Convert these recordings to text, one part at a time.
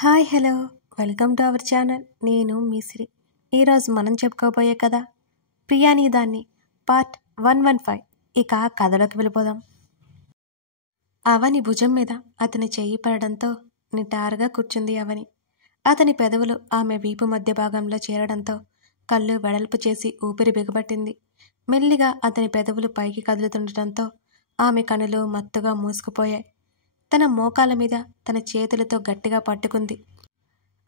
Hi hello welcome to our channel. నేను మీ శ్రీ. ఈరోజు మనం చెప్పుకోబోయే కథ ప్రియాని దాన్ని పార్ట్ 115. ఇక కథలోకి వెళ్ళిపోదాం. అవని భుజం మీద అతని చెయ్యి పడడంతో నిటారుగా కూర్చుంది అవని. అతని పెదవులు ఆమె వీపు మధ్య భాగంలో చేరడంతో కళ్ళు వెడల్పు చేసి ఊపిరి బిగబట్టింది. మెల్లిగా అతని పెదవులు పైకి కదులుతుండటంతో ఆమె కనులు మత్తుగా మూసుకుపోయాయి. తన మోకాల మీద తన చేతులతో గట్టిగా పట్టుకుంది.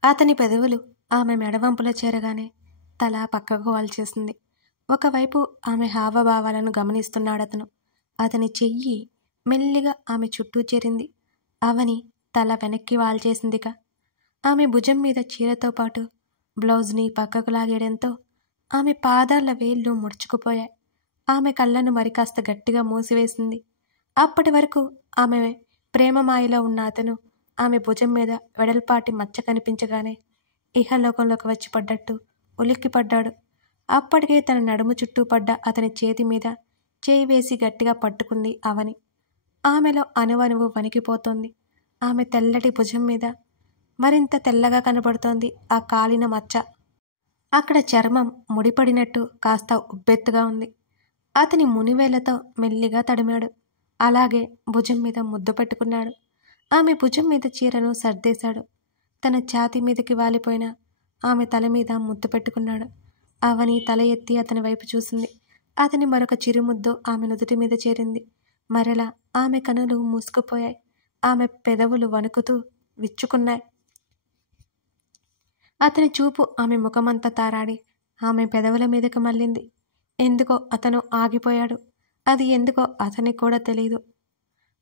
అతని పెదవులు ఆమె మెడవంపులో చేరగానే తల పక్కకు వాల్చేసింది. ఒకవైపు ఆమె హావభావాలను గమనిస్తున్నాడతను. అతని చెయ్యి మెల్లిగా ఆమె చుట్టూ చేరింది. అవని తల వెనక్కి వాల్చేసిందిక. ఆమె భుజం మీద చీరతో పాటు బ్లౌజ్ని పక్కకు లాగేయడంతో ఆమె పాదాల వేళ్ళు ముడుచుకుపోయాయి. ఆమె కళ్ళను మరికాస్త గట్టిగా మూసివేసింది. అప్పటి వరకు ఆమె ప్రేమమాయలో ఉన్న అతను ఆమె భుజం మీద వెడల్పాటి మచ్చ కనిపించగానే ఇహలోకంలోకి వచ్చి పడ్డట్టు ఉలిక్కిపడ్డాడు. అప్పటికే తన నడుము చుట్టూ పడ్డ అతని చేతి మీద చేయి వేసి గట్టిగా పట్టుకుంది అవని. ఆమెలో అణువణువు వణికిపోతోంది. ఆమె తెల్లటి భుజం మీద మరింత తెల్లగా కనబడుతోంది ఆ కాలిన మచ్చ. అక్కడ చర్మం ముడిపడినట్టు కాస్త ఉబ్బెత్తుగా ఉంది. అతని మునివేళ్లతో మెల్లిగా తడిమాడు. అలాగే భుజం మీద ముద్దు పెట్టుకున్నాడు. ఆమె భుజం మీద చీరను సర్దేశాడు. తన ఛాతీ మీదకి వాలిపోయిన ఆమె తల మీద ముద్దు పెట్టుకున్నాడు. అవని తల ఎత్తి అతని వైపు చూసింది. అతని మరొక చిరుముద్దు ఆమె నుదుటి మీద చేరింది. మరలా ఆమె కనులు మూసుకుపోయాయి. ఆమె పెదవులు వణుకుతూ విచ్చుకున్నాయి. అతని చూపు ఆమె ముఖమంతా తారాడి ఆమె పెదవుల మీదకు మళ్ళింది. ఎందుకో అతను ఆగిపోయాడు. అది ఎందుకో అతనికి కూడా తెలియదు.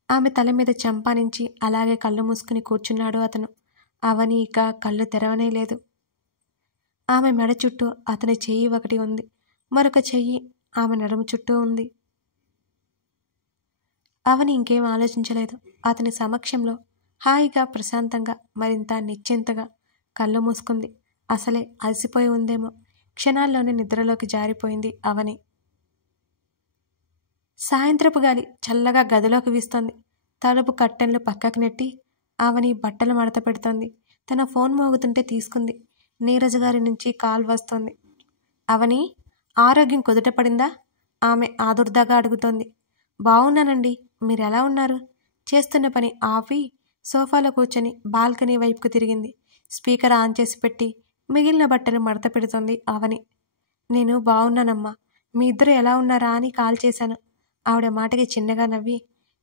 ఆమె తల మీద చంపానించి అలాగే కళ్ళు మూసుకుని కూర్చున్నాడు అతను. అవని ఇక కళ్ళు తెరవనే లేదు. ఆమె మెడ చుట్టూ అతని చెయ్యి ఒకటి ఉంది. మరొక చెయ్యి ఆమె నడుము చుట్టూ ఉంది. అవని ఇంకేం ఆలోచించలేదు. అతని సమక్షంలో హాయిగా ప్రశాంతంగా మరింత నిశ్చింతగా కళ్ళు మూసుకుంది. అసలే అలసిపోయి ఉందేమో. క్షణాల్లోనే నిద్రలోకి జారిపోయింది అవని. సాయంత్రపు గాలి చల్లగా గదిలోకి వీస్తోంది. తలుపు కట్టెన్లు పక్కకు నెట్టి అవని బట్టలు మడత పెడుతోంది. తన ఫోన్ మోగుతుంటే తీసుకుంది. నీరజ గారి నుంచి కాల్ వస్తోంది. అవని, ఆరోగ్యం కుదుటపడిందా? ఆమె ఆదుర్దాగా అడుగుతోంది. బాగున్నానండి, మీరెలా ఉన్నారు? చేస్తున్న పని ఆపి సోఫాలో కూర్చొని బాల్కనీ వైపుకు తిరిగింది. స్పీకర్ ఆన్ చేసి పెట్టి మిగిలిన బట్టలు మడత పెడుతోంది అవని. నేను బాగున్నానమ్మా, మీ ఇద్దరు ఎలా ఉన్నారా అని కాల్ చేశాను. ఆవిడ మాటకి చిన్నగా నవ్వి,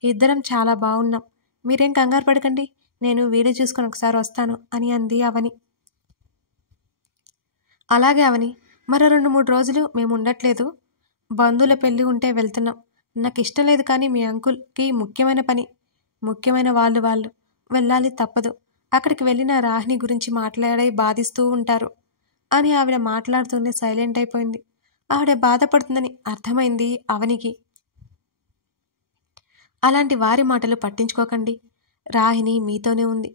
ఇద్దరం చాలా బాగున్నాం, మీరేం కంగారు పడకండి, నేను వీలు చూసుకొని ఒకసారి వస్తాను అని అంది అవని. అలాగే అవని, మరో 2-3 రోజులు మేము ఉండట్లేదు. బంధువుల పెళ్ళి ఉంటే వెళ్తున్నాం. నాకు ఇష్టం లేదు, కానీ మీ అంకుల్కి ముఖ్యమైన పని, ముఖ్యమైన వాళ్ళు వెళ్ళాలి, తప్పదు. అక్కడికి వెళ్ళిన రాహిణి గురించి మాట్లాడి బాధిస్తూ ఉంటారు అని ఆవిడ మాట్లాడుతూనే సైలెంట్ అయిపోయింది. ఆవిడ బాధపడుతుందని అర్థమైంది అవనికి. అలాంటి వారి మాటలు పట్టించుకోకండి. రాహిణి మీతోనే ఉంది.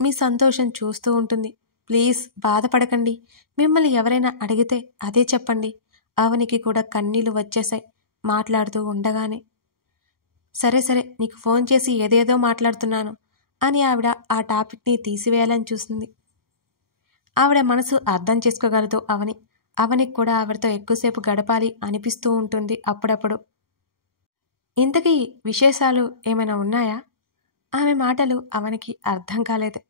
మీ సంతోషం చూస్తూ ఉంటుంది. ప్లీజ్ బాధపడకండి. మిమ్మల్ని ఎవరైనా అడిగితే అదే చెప్పండి. అవనికి కూడా కన్నీళ్లు వచ్చేశాయి మాట్లాడుతూ ఉండగానే. సరే సరే, నీకు ఫోన్ చేసి ఏదేదో మాట్లాడుతున్నాను అని ఆవిడ ఆ టాపిక్ని తీసివేయాలని చూసింది. ఆవిడ మనసు అర్థం చేసుకోగలదు అవని. అవనికి కూడా ఆవిడతో ఎక్కువసేపు గడపాలి అనిపిస్తూ ఉంటుంది అప్పుడప్పుడు. ఇంతకీ విశేషాలు ఏమైనా ఉన్నాయా? ఆమె మాటలు అవనికి అర్థం కాలేదు.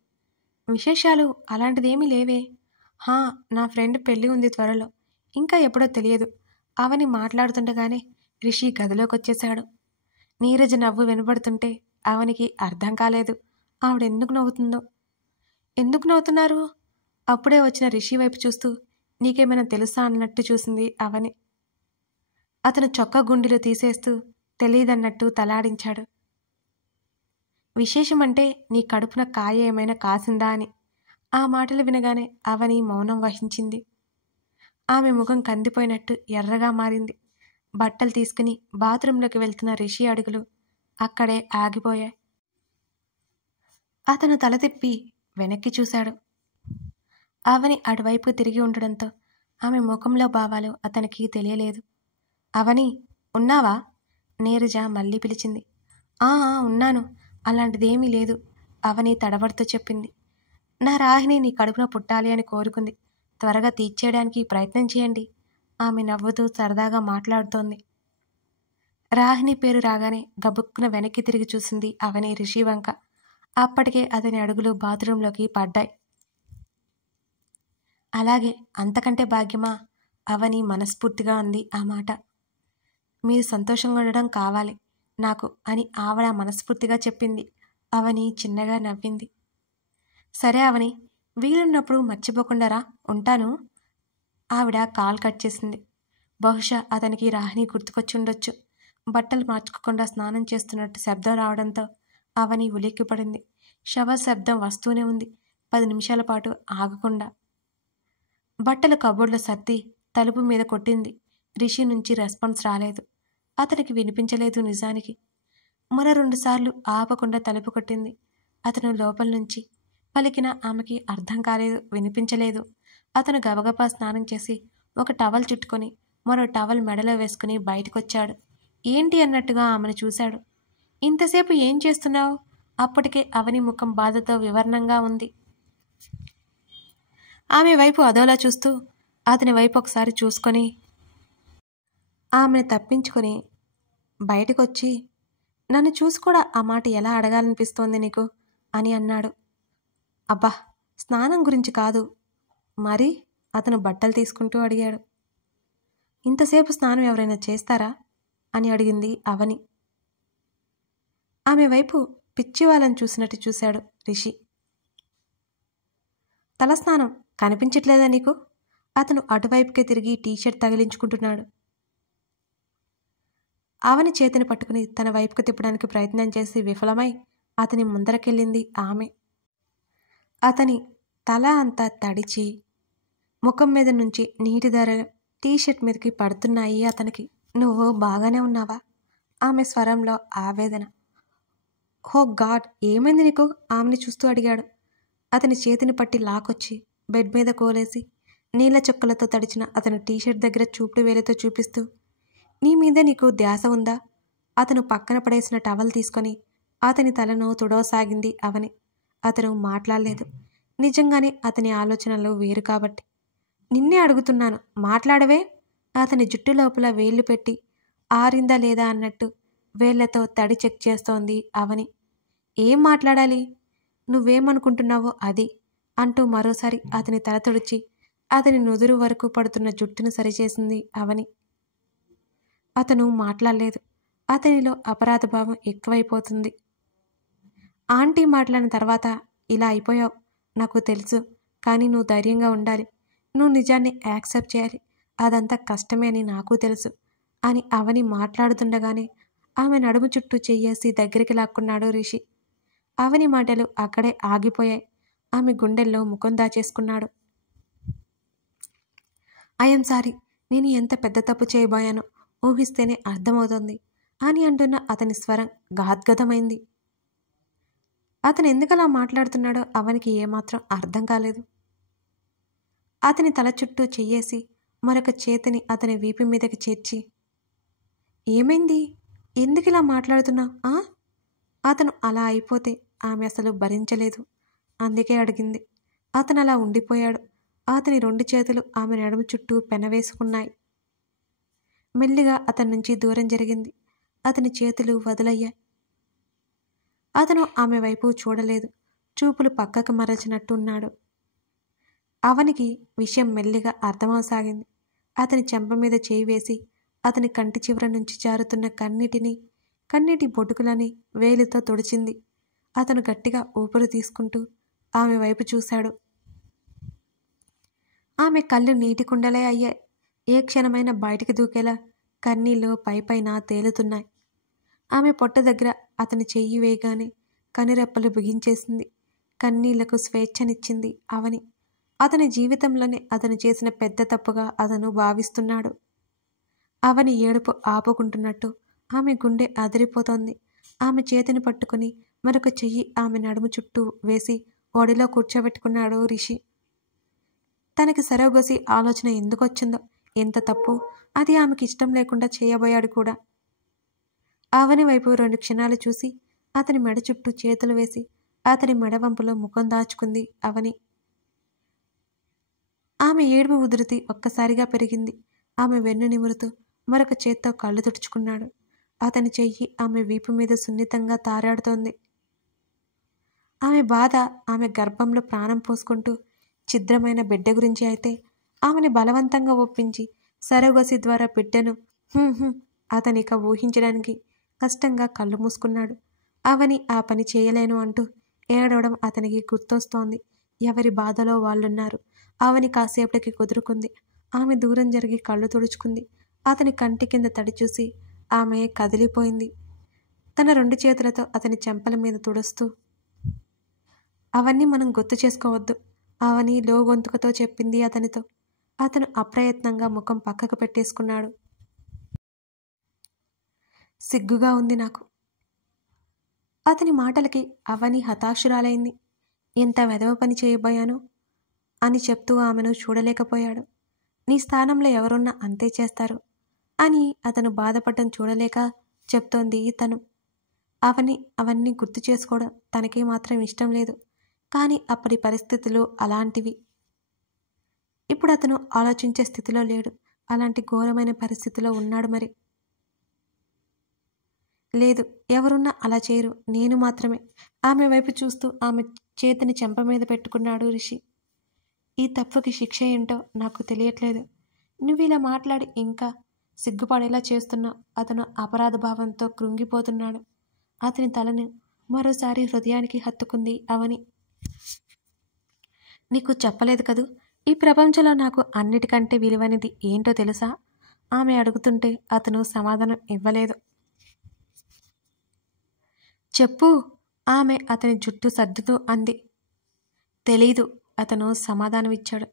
విశేషాలు అలాంటిదేమీ లేవే. నా ఫ్రెండ్ పెళ్ళి ఉంది త్వరలో, ఇంకా ఎప్పుడో తెలియదు. అవని మాట్లాడుతుండగానే రిషి గదిలోకి వచ్చేశాడు. నీరజ నవ్వు వినబడుతుంటే అవనికి అర్థం కాలేదు ఆవిడెందుకు నవ్వుతుందో. ఎందుకు నవ్వుతున్నారు? అప్పుడే వచ్చిన రిషి వైపు చూస్తూ నీకేమైనా తెలుసా అన్నట్టు చూసింది అవని. అతను చొక్కా గుండెలు తీసేస్తూ తెలీదన్నట్టు తలాడించాడు. విశేషమంటే నీ కడుపున కాయ ఏమైనా కాసిందా అని. ఆ మాటలు వినగానే అవని మౌనం వహించింది. ఆమె ముఖం కందిపోయినట్టు ఎర్రగా మారింది. బట్టలు తీసుకుని బాత్రూంలోకి వెళ్తున్న రిషి అడుగులు అక్కడే ఆగిపోయాయి. అతను తల తిప్పి వెనక్కి చూశాడు. అవని అటువైపు తిరిగి ఉండడంతో ఆమె ముఖంలో భావాలు అతనికి తెలియలేదు. అవని, ఉన్నావా? నీరజ మళ్ళీ పిలిచింది. ఉన్నాను, అలాంటిదేమీ లేదు అవని తడబడుతూ చెప్పింది. నా రాహిని నీ కడుపున పుట్టాలి అని కోరుకుంది. త్వరగా తీర్చేయడానికి ప్రయత్నం చేయండి. ఆమె నవ్వుతూ సరదాగా మాట్లాడుతోంది. రాహిని పేరు రాగానే గబుక్కున వెనక్కి తిరిగి చూసింది అవని రిషి వంక. అప్పటికే అతని అడుగులు బాత్రూంలోకి పడ్డాయి. అలాగే, అంతకంటే భాగ్యమా? అవని మనస్ఫూర్తిగా అంది ఆ మాట. మీరు సంతోషంగా ఉండడం కావాలి నాకు అని ఆవిడ మనస్ఫూర్తిగా చెప్పింది. అవని చిన్నగా నవ్వింది. సరే అవని, వీలున్నప్పుడు మర్చిపోకుండా రా, ఉంటాను. ఆవిడ కాల్ కట్ చేసింది. బహుశా అతనికి రాహిని గుర్తుకొచ్చి ఉండొచ్చు. బట్టలు మార్చుకోకుండా స్నానం చేస్తున్నట్టు శబ్దం రావడంతో అవని ఉలిక్కిపడింది. షవర్ శబ్దం వస్తూనే ఉంది, 10 నిమిషాల పాటు ఆగకుండా. బట్టలు కబోర్డ్లో సర్ది తలుపు మీద కొట్టింది. రిషి నుంచి రెస్పాన్స్ రాలేదు. అతనికి వినిపించలేదు నిజానికి. మరో 2 సార్లు ఆపకుండా తలుపు కొట్టింది. అతను లోపల నుంచి పలికినా ఆమెకి అర్థం కాలేదు, వినిపించలేదు. అతను గబగబా స్నానం చేసి ఒక టవల్ చుట్టుకొని మరో టవల్ మెడలో వేసుకుని బయటకొచ్చాడు. ఏంటి అన్నట్టుగా ఆమెను చూశాడు. ఇంతసేపు ఏం చేస్తున్నావు? అప్పటికే అవని ముఖం బాధతో వివరణంగా ఉంది. ఆమె వైపు అదోలా చూస్తూ అతని వైపు ఒకసారి చూసుకొని ఆమెను తప్పించుకొని బయటకొచ్చి, నన్ను చూసి కూడా ఆ మాట ఎలా అడగాలనిపిస్తోంది నీకు అని అన్నాడు. అబ్బా, స్నానం గురించి కాదు మరి, అతను బట్టలు తీసుకుంటూ అడిగాడు. ఇంతసేపు స్నానం ఎవరైనా చేస్తారా అని అడిగింది అవని. ఆమె వైపు పిచ్చి వాళ్ళని చూసినట్టు చూశాడు రిషి. తలస్నానం కనిపించట్లేదా నీకు? అతను అటువైపుకే తిరిగి టీషర్ట్ తగిలించుకుంటున్నాడు. అవని చేతిని పట్టుకుని తన వైపుకు తిప్పడానికి ప్రయత్నం చేసి విఫలమై అతని ముందరకెళ్ళింది ఆమె. అతని తల అంతా తడిచి ముఖం మీద నుంచి నీటి ధారలు టీషర్ట్ మీదకి పడుతున్నాయి అతనికి. నువ్వు బాగానే ఉన్నావా? ఆమె స్వరంలో ఆవేదన. హో గాడ్, ఏమైంది నీకు? ఆమెని చూస్తూ అడిగాడు. అతని చేతిని పట్టి లాకొచ్చి బెడ్ మీద కోలేసి నీళ్ల చుక్కలతో తడిచిన అతను టీషర్ట్ దగ్గర చూపుడు వేలితో చూపిస్తూ, నీ మీద నీకు ధ్యాస ఉందా? అతను పక్కన పడేసిన టవల్ తీసుకొని అతని తలను తుడవసాగింది అవని. అతను మాట్లాడలేదు. నిజంగానే అతని ఆలోచనలు వేరు కాబట్టి. నిన్నే అడుగుతున్నాను, మాట్లాడవే? అతని జుట్టు లోపల వేళ్లు పెట్టి ఆరిందా లేదా అన్నట్టు వేళ్లతో తడి చెక్ చేస్తోంది అవని. ఏం మాట్లాడాలి? నువ్వేమనుకుంటున్నావో అది అంటూ మరోసారి అతని తల తుడిచి అతని నుదురు వరకు పడుతున్న జుట్టును సరిచేసింది అవని. అతను మాట్లాడలేదు. అతనిలో అపరాధభావం ఎక్కువైపోతుంది. ఆంటీ మాట్లాడిన తర్వాత ఇలా అయిపోయావు నాకు తెలుసు, కానీ నువ్వు ధైర్యంగా ఉండాలి. నువ్వు నిజాన్ని యాక్సెప్ట్ చేయాలి. అదంతా కష్టమే అని నాకు తెలుసు అని అవని మాట్లాడుతుండగానే ఆమె నడుము చుట్టూ చెయ్యేసి దగ్గరికి లాక్కున్నాడు రిషి. అవని మాటలు అక్కడే ఆగిపోయాయి. ఆమె గుండెల్లో ముఖం దాచేసుకున్నాడు. ఐఎమ్ సారీ, నేను ఎంత పెద్ద తప్పు చేయబోయానో ఊహిస్తేనే అర్థమవుతోంది అని అంటున్న అతని స్వరం గాద్గదమైంది. అతను ఎందుకలా మాట్లాడుతున్నాడో అవనికి ఏమాత్రం అర్థం కాలేదు. అతని తల చుట్టూ చెయ్యేసి మరొక చేతిని అతని వీపు మీదకి చేర్చి, ఏమైంది? ఎందుకిలా మాట్లాడుతున్నావు? అతను అలా అయిపోతే ఆమె అసలు భరించలేదు. అందుకే అడిగింది. అతను అలా ఉండిపోయాడు. అతని 2 చేతులు ఆమె నడుము చుట్టూ పెనవేసుకున్నాయి. మెల్లిగా అతని నుంచి దూరం జరిగింది. అతని చేతులు వదిలయ్యాయి. అతను ఆమె వైపు చూడలేదు. చూపులు పక్కకు మరల్చినట్టున్నాడు. అవనికి విషయం మెల్లిగా అర్థమవసాగింది. అతని చెంప మీద చేయి వేసి అతని కంటి చివర నుంచి జారుతున్న కన్నీటి బొటుకులని వేలితో తుడిచింది. అతను గట్టిగా ఊపిరి తీసుకుంటూ ఆమె వైపు చూశాడు. ఆమె కళ్ళు నీటి కుండలే అయ్యాయి. ఏ క్షణమైనా బయటికి దూకేలా కన్నీళ్ళు పైపైన తేలుతున్నాయి. ఆమె పొట్ట దగ్గర అతని చెయ్యి వేయగానే కనురెప్పలు బిగించేసింది. కన్నీళ్లకు స్వేచ్ఛనిచ్చింది అవని. అతని జీవితంలోనే అతను చేసిన పెద్ద తప్పుగా అతను భావిస్తున్నాడు. అవని ఏడుపు ఆపుకుంటున్నట్టు ఆమె గుండె అదిరిపోతోంది. ఆమె చేతిని పట్టుకుని మరొక చెయ్యి ఆమె నడుము చుట్టూ వేసి ఒడిలో కూర్చోబెట్టుకున్నాడు రిషి. తనకి సరోగసి ఆలోచన ఎందుకొచ్చిందో, ఎంత తప్పు, అది ఆమెకి ఇష్టం లేకుండా చేయబోయాడు కూడా. అవని వైపు 2 క్షణాలు చూసి అతని మెడ చుట్టూ చేతులు వేసి అతని మెడవంపులో ముఖం దాచుకుంది అవని. ఆమె ఏడుపు ఉధృతి ఒక్కసారిగా పెరిగింది. ఆమె వెన్ను నిమురుతూ మరొక చేత్తో కళ్ళు తుడుచుకున్నాడు. అతని చెయ్యి ఆమె వీపు మీద సున్నితంగా తారాడుతోంది. ఆమె బాధ, ఆమె గర్భంలో ప్రాణం పోసుకుంటూ ఛిద్రమైన బిడ్డ గురించి అయితే ఆమెని బలవంతంగా ఒప్పించి సరోగసి ద్వారా బిడ్డను అతనిక ఊహించడానికి కష్టంగా కళ్ళు మూసుకున్నాడు. అవని ఆ పని చేయలేను అంటూ ఏడవడం అతనికి గుర్తొస్తోంది. ఎవరి బాధలో వాళ్ళున్నారు. అవని కాసేపటికి కుదురుకుంది. ఆమె దూరం జరిగి కళ్ళు తుడుచుకుంది. అతని కంటి కింద తడి చూసి ఆమె కదిలిపోయింది. తన 2 చేతులతో అతని చెంపల మీద తుడుస్తూ, అవన్నీ మనం గుర్తు చేసుకోవద్దు అవని లోగొంతుకతో చెప్పింది అతనితో. అతను అప్రయత్నంగా ముఖం పక్కకు పెట్టేసుకున్నాడు. సిగ్గుగా ఉంది నాకు. అతని మాటలకి అవని హతాశురాలైంది. ఎంత వెధవ పని చేయబోయాను అని చెప్తూ ఆమెను చూడలేకపోయాడు. నీ స్థానంలో ఎవరున్నా అంతే చేస్తారు అని అతను బాధపడడం చూడలేక చెప్తోంది తను. అవన్నీ గుర్తు చేసుకోవడం తనకి మాత్రం ఇష్టం లేదు. కానీ అప్పటి పరిస్థితులు అలాంటివి. ఇప్పుడు అతను ఆలోచించే స్థితిలో లేడు. అలాంటి ఘోరమైన పరిస్థితిలో ఉన్నాడు. మరి లేదు, ఎవరున్నా అలా చేయరు, నేను మాత్రమే. ఆమె వైపు చూస్తూ ఆమె చేతిని చెంప మీద పెట్టుకున్నాడు రిషి. ఈ తప్పుకి శిక్ష ఏంటో నాకు తెలియట్లేదు. నువ్వు ఇలా మాట్లాడి ఇంకా సిగ్గుపడేలా చేస్తున్నావు. అతను అపరాధ భావంతో కృంగిపోతున్నాడు. అతని తలను మరోసారి హృదయానికి హత్తుకుంది అవని. నీకు చెప్పలేదు కదూ, ఈ ప్రపంచంలో నాకు అన్నిటికంటే విలువైనది ఏంటో తెలుసా? ఆమె అడుగుతుంటే అతను సమాధానం ఇవ్వలేదు. చెప్పు, ఆమె అతని జుట్టు సర్దుతూ అంది. తెలీదు, అతను సమాధానమిచ్చాడు.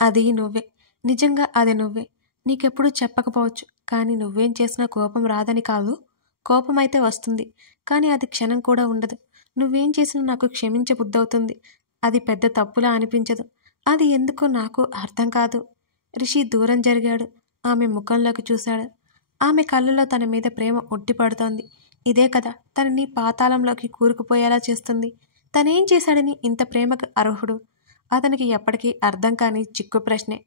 అది నువ్వే, నిజంగా అది నువ్వే. నీకెప్పుడూ చెప్పకపోవచ్చు, కానీ నువ్వేం చేసినా కోపం రాదని కాదు. కోపమైతే వస్తుంది, కానీ అది క్షణం కూడా ఉండదు. నువ్వేం చేసినా నాకు క్షమించబుద్దవుతుంది. అది పెద్ద తప్పులా అనిపించదు. అది ఎందుకో నాకు అర్థం కాదు. రిషి దూరం జరిగాడు. ఆమె ముఖంలోకి చూశాడు. ఆమె కళ్ళలో తన మీద ప్రేమ ఉట్టిపడుతోంది. ఇదే కదా తనని పాతాళంలోకి కూరుకుపోయేలా చేస్తుంది. తనేం చేశాడని ఇంత ప్రేమకు అర్హుడు? అతనికి ఎప్పటికీ అర్థం కాని చిక్కు ప్రశ్నే.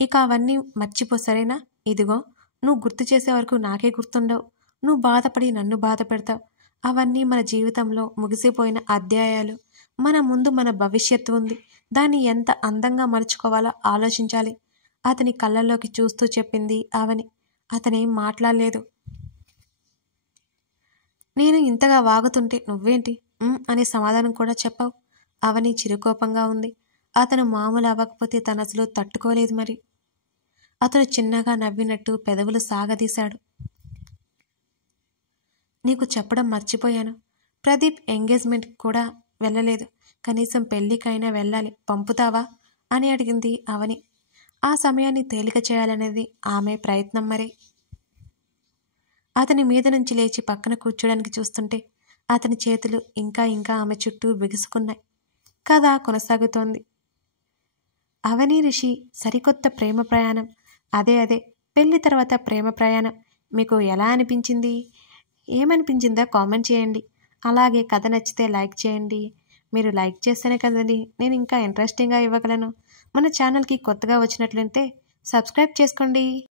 ఇక అవన్నీ మర్చిపో, సరేనా? ఇదిగో, నువ్వు గుర్తు చేసే వరకు నాకే గుర్తుండవు. నువ్వు బాధపడి నన్ను బాధ పెడతావు. అవన్నీ మన జీవితంలో ముగిసిపోయిన అధ్యాయాలు. మన ముందు మన భవిష్యత్తు ఉంది. దాన్ని ఎంత అందంగా మలుచుకోవాలో ఆలోచించాలి. అతని కళ్ళల్లోకి చూస్తూ చెప్పింది అవని. అతనేం మాట్లాడలేదు. నేను ఇంతగా వాగుతుంటే నువ్వేంటి అని సమాధానం కూడా చెప్పావు. అవని చిరుకోపంగా ఉంది. అతను మామూలు అవ్వకపోతే తను అసలు తట్టుకోలేదు. మరి అతను చిన్నగా నవ్వినట్టు పెదవులు సాగదీశాడు. నీకు చెప్పడం మర్చిపోయాను. ప్రదీప్ ఎంగేజ్మెంట్కి కూడా వెళ్ళలేదు. కనీసం పెళ్ళికైనా వెళ్ళాలి, పంపుతావా అని అడిగింది అవని. ఆ సమయాన్ని తేలిక చేయాలనేది ఆమె ప్రయత్నం. మరి అతని మీద నుంచి లేచి పక్కన కూర్చోడానికి చూస్తుంటే అతని చేతులు ఇంకా ఇంకా ఆమె చుట్టూ బిగుసుకున్నాయి. కథ కొనసాగుతోంది. అవని రిషి సరికొత్త ప్రేమ ప్రయాణం. అదే పెళ్లి తర్వాత ప్రేమ ప్రయాణం. మీకు ఎలా అనిపించింది? ఏమనిపించిందో కామెంట్ చేయండి. అలాగే కథ నచ్చితే లైక్ చేయండి. మీరు లైక్ చేస్తేనే కదండి నేను ఇంకా ఇంట్రెస్టింగ్గా ఇవ్వగలను. మన ఛానల్కి కొత్తగా వచ్చినట్లయితే సబ్స్క్రైబ్ చేసుకోండి.